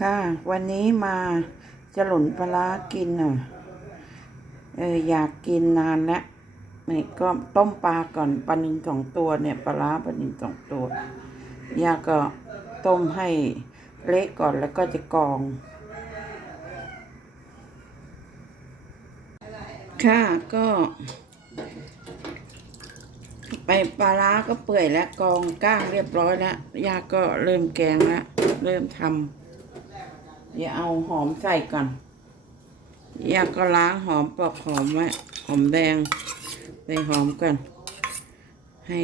ค่ะ วันนี้มาจะหลุนปลากินอะเอออยากกินนานแล้วนี่ก็ต้มปลาก่อนปลานิลสองตัวเนี่ยปลาร้าปลานิลสองตัวยาก็ต้มให้เละก่อนแล้วก็จะกอง ค่ะก็ ไปปลาร้าก็เปื่อยแล้วกองก้างเรียบร้อยแล้วยาก็เริ่มแกงแล้วเริ่มทำ เดี๋ยวเอาหอมใส่ก่อนยาก็ล้างหอมปอกหอมไว้หอมแดงใส่หอมก่อน ให้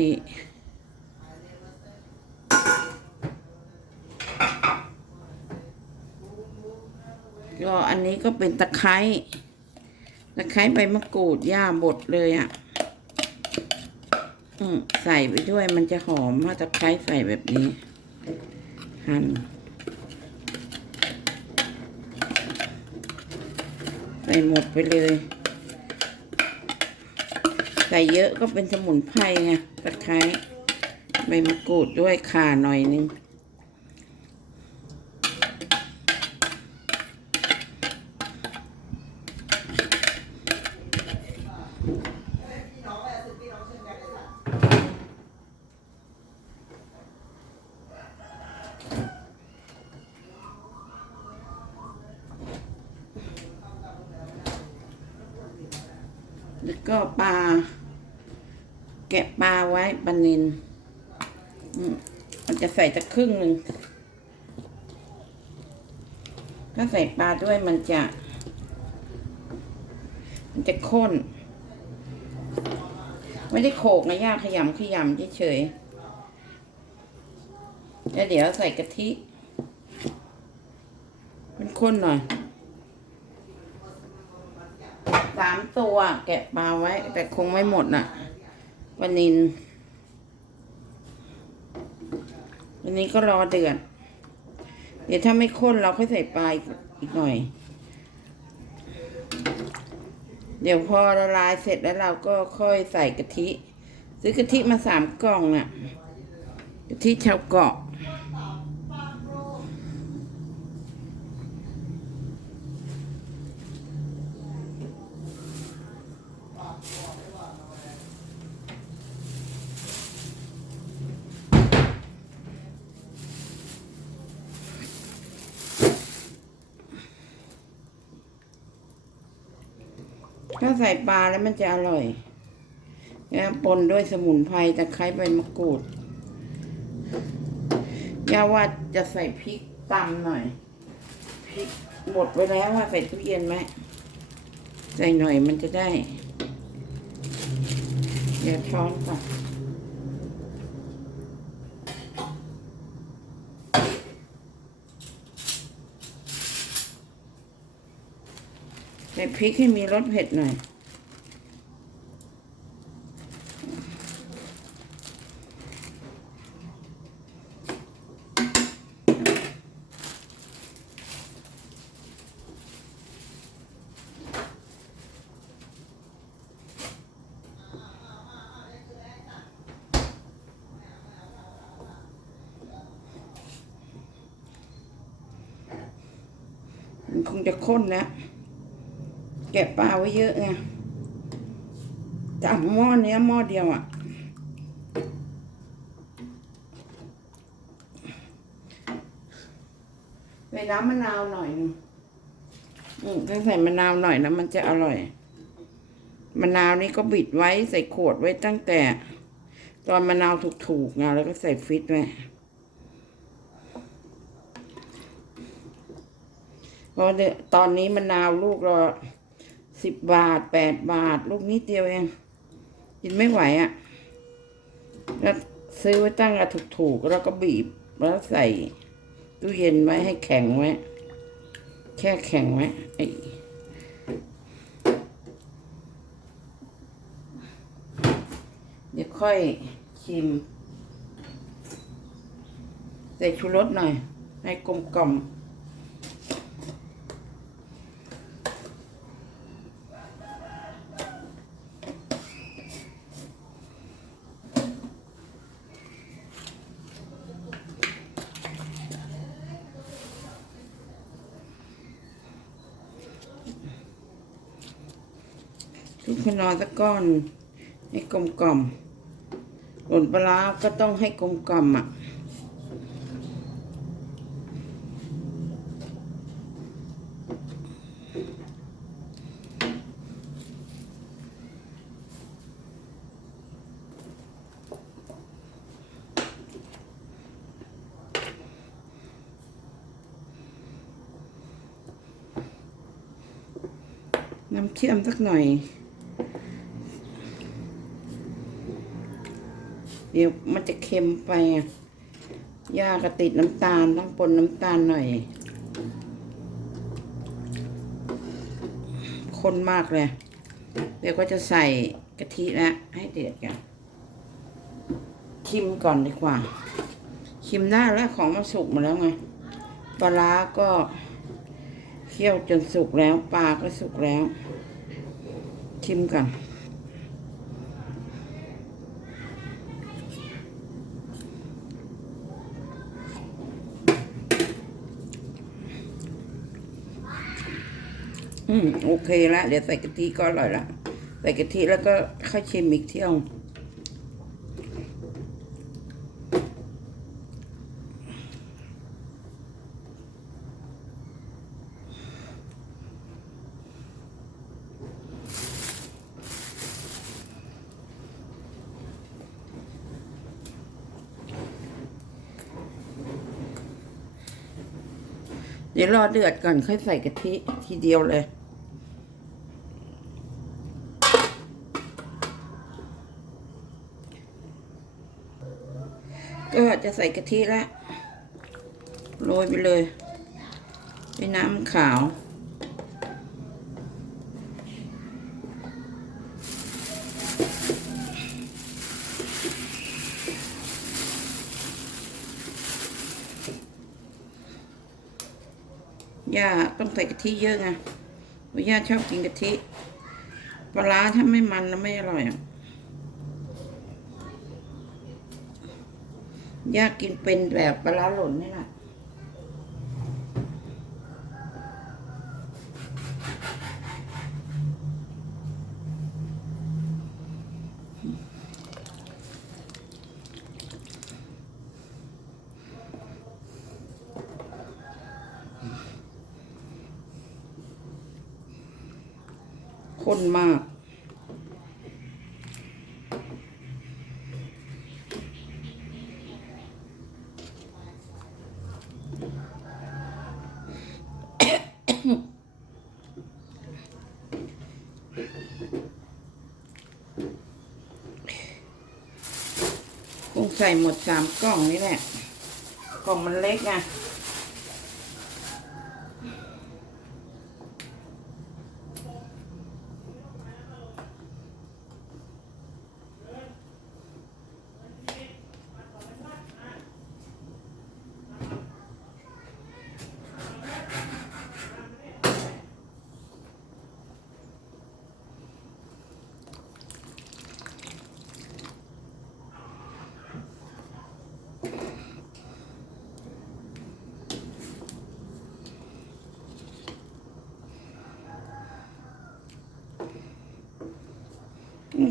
ก็อันนี้ก็เป็นตะไคร้ตะไคร้ใบมะกรูดย่าบดเลยอะ่ะอืใส่ไปด้วยมันจะหอมถ้าตะไคร้ใส่แบบนี้หั่น ส่หมดไปเลย ใส่เยอะก็เป็นสมุนไพรไงตะไคร้ใบมะกรูดด้วยข่าหน่อยนึง ก็ปลา แกะปลาไว้ปลานินมันจะใส่ตะครึ่งหนึ่งถ้าใส่ปลาด้วยมันจะ มันจะข้น ไม่ได้โขกนะย่าขยำขยำเฉยๆแล้วเดี๋ยวใส่กะทิมันข้นหน่อย สาม ตัว แกะปลาไว้ แต่คงไม่หมดน่ะวันนินวันนี้ก็รอเดือดเดี๋ยวถ้าไม่ข้นเราค่อยใส่ปลาอีกอีกหน่อย เดี๋ยวพอละลายเสร็จแล้วเราก็ค่อยใส่กะทิ ซื้อกะทิมาสามกล่องน่ะกะทิชาวเกาะ ถ้าใส่ปลาแล้วมันจะอร่อยแล้วปนด้วยสมุนไพรตะไคร้ใบมะกรูดย่าว่าจะใส่พริกตำหน่อย พริกหมดไปแล้วว่าใส่ตู้เย็นไหม ใส่หน่อยมันจะได้ เดี๋ยวช้อนก่อน ใส่พริกให้มีรสเผ็ดหน่อย มันคงจะข้นนะแกะปลาไว้เยอะไงจากหม้อเนี้ยหม้อเดียวอะ่ะ ใส่น้ำมะนาวหน่อยหนึงอืมถ้าใส่มะนาวหน่อยนะมันจะอร่อย มะนาวนี่ก็บิดไว้ใส่ขวดไว้ตั้งแต่ ตอนมะนาวถูกๆไงแล้วก็ใส่ฟิตไว้เพราะเดอตอนนี้มะนาวลูกละ สิบบาทแปดบาท ลูกนิดเดียวเองกินไม่ไหวอะ่ะแล้วซื้อไว้ตั้งอะถูกๆแล้วก็บีบแล้วใส่ตู้เย็นไว้ให้แข็งไว้แค่แข็งไว้ไอ้เดี๋ยวค่อยชิม ใส่ชูรสหน่อย ให้กลมกล่อม ขนอนสักก้อน ให้กลมกล่อมหล่นปลาร้าก็ต้องให้กลมกล่อมอะน้ำเชื่อมสักหน่อย เดี๋ยวมันจะเค็มไปอะย่าก็ติดน้ำตาลต้องปนน้ำตาลหน่อย คนมากเลย เดี๋ยวก็จะใส่กะทิแล้วให้เดือดกันชิมก่อนดีกว่าชิมได้แล้วของมันสุกมาแล้วไงปลาร้าก็เคี่ยวจนสุกแล้ว ปลาก็สุกแล้วชิมก่อน อืมโอเคละเดี๋ยวใส่กะทิก็อร่อยละใส่กะทิแล้วก็ค่อยชิมอีกเที่ยวเดี๋ยวรอเดือดก่อนค่อยใส่กะทิทีเดียวเลย ก็ จะใส่กะทิแล้วโรยไปเลยด้วยน้ำขาว ย่าต้องใส่กะทิเยอะไงย่าชอบกินกะทิ ปลาร้าถ้าไม่มันแล้วไม่อร่อยอะ ย่ากินเป็นแบบปลาร้าหล่นนี่แหละข้นมาก คงใส่หมดสามกล่องนี่แหละ กล่องมันเล็กไง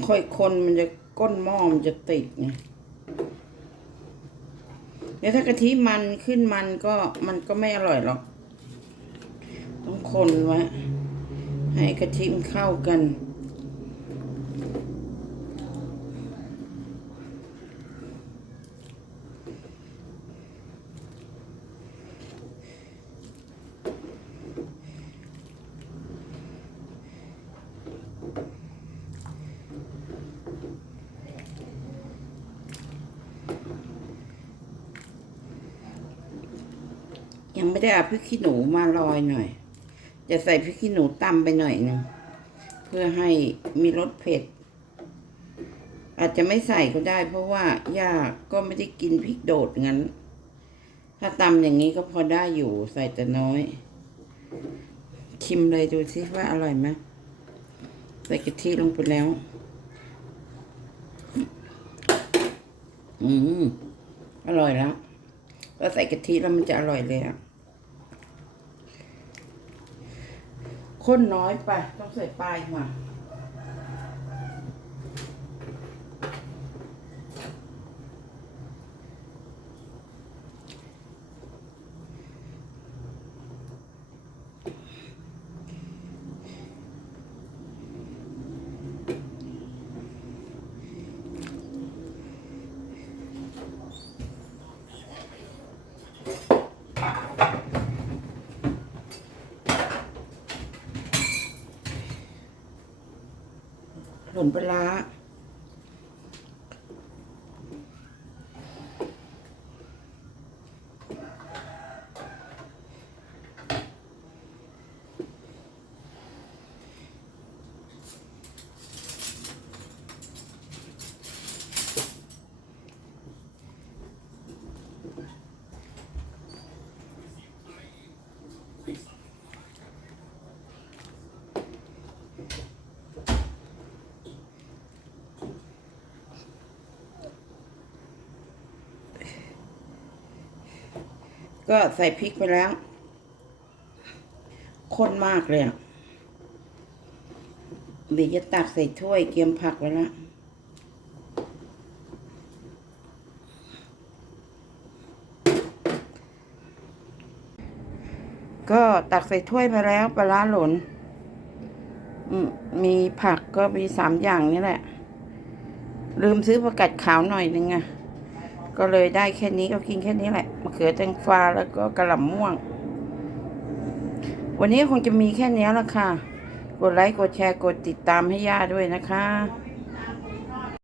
ค่อยคนมันจะก้นหม้อมันจะติดไงเดี๋ยวถ้ากะทิมันขึ้นมันก็มันก็ไม่อร่อยหรอก ต้องคนไว้ให้กะทิมันเข้ากัน ยังไม่ได้เอาพริกขี้หนูมาลอยหน่อย จะใส่พริกขี้หนูตำไปหน่อยหนึงเพื่อให้มีรสเผ็ด อาจจะไม่ใส่ก็ได้ เพราะว่าย่าก็ไม่ได้กินพริกโดดงั้น ถ้าตำอย่างนี้ก็พอได้อยู่ใส่แต่น้อย ชิมเลยดูสิว่าอร่อยไหมใส่กะทิลงไปแล้ว อืม อร่อยแล้วพอใส่กะทิแล้วมันจะอร่อยเลยอะ ข้นน้อยไป ต้องใส่ปลายมา นปลา ก็ใส่พริกไปแล้วข้นมากเลยอะเดี๋ยวจะตักใส่ถ้วยเกียมผักไว้แล้วก็ตักใส่ถ้วยไปแล้วปลาร้าหล่นมีผักก็มีสามอย่างนี่แหละ ลืมซื้อประกัดขาวหน่อยนึงอะ ก็เลยได้แค่นี้ก็กินแค่นี้แหละมะเขือแตงฟ้าแล้วก็กระหล่ำม่วง วันนี้คงจะมีแค่นี้ละค่ะ กดไลค์กดแชร์กดติดตามให้ย่าด้วยนะคะ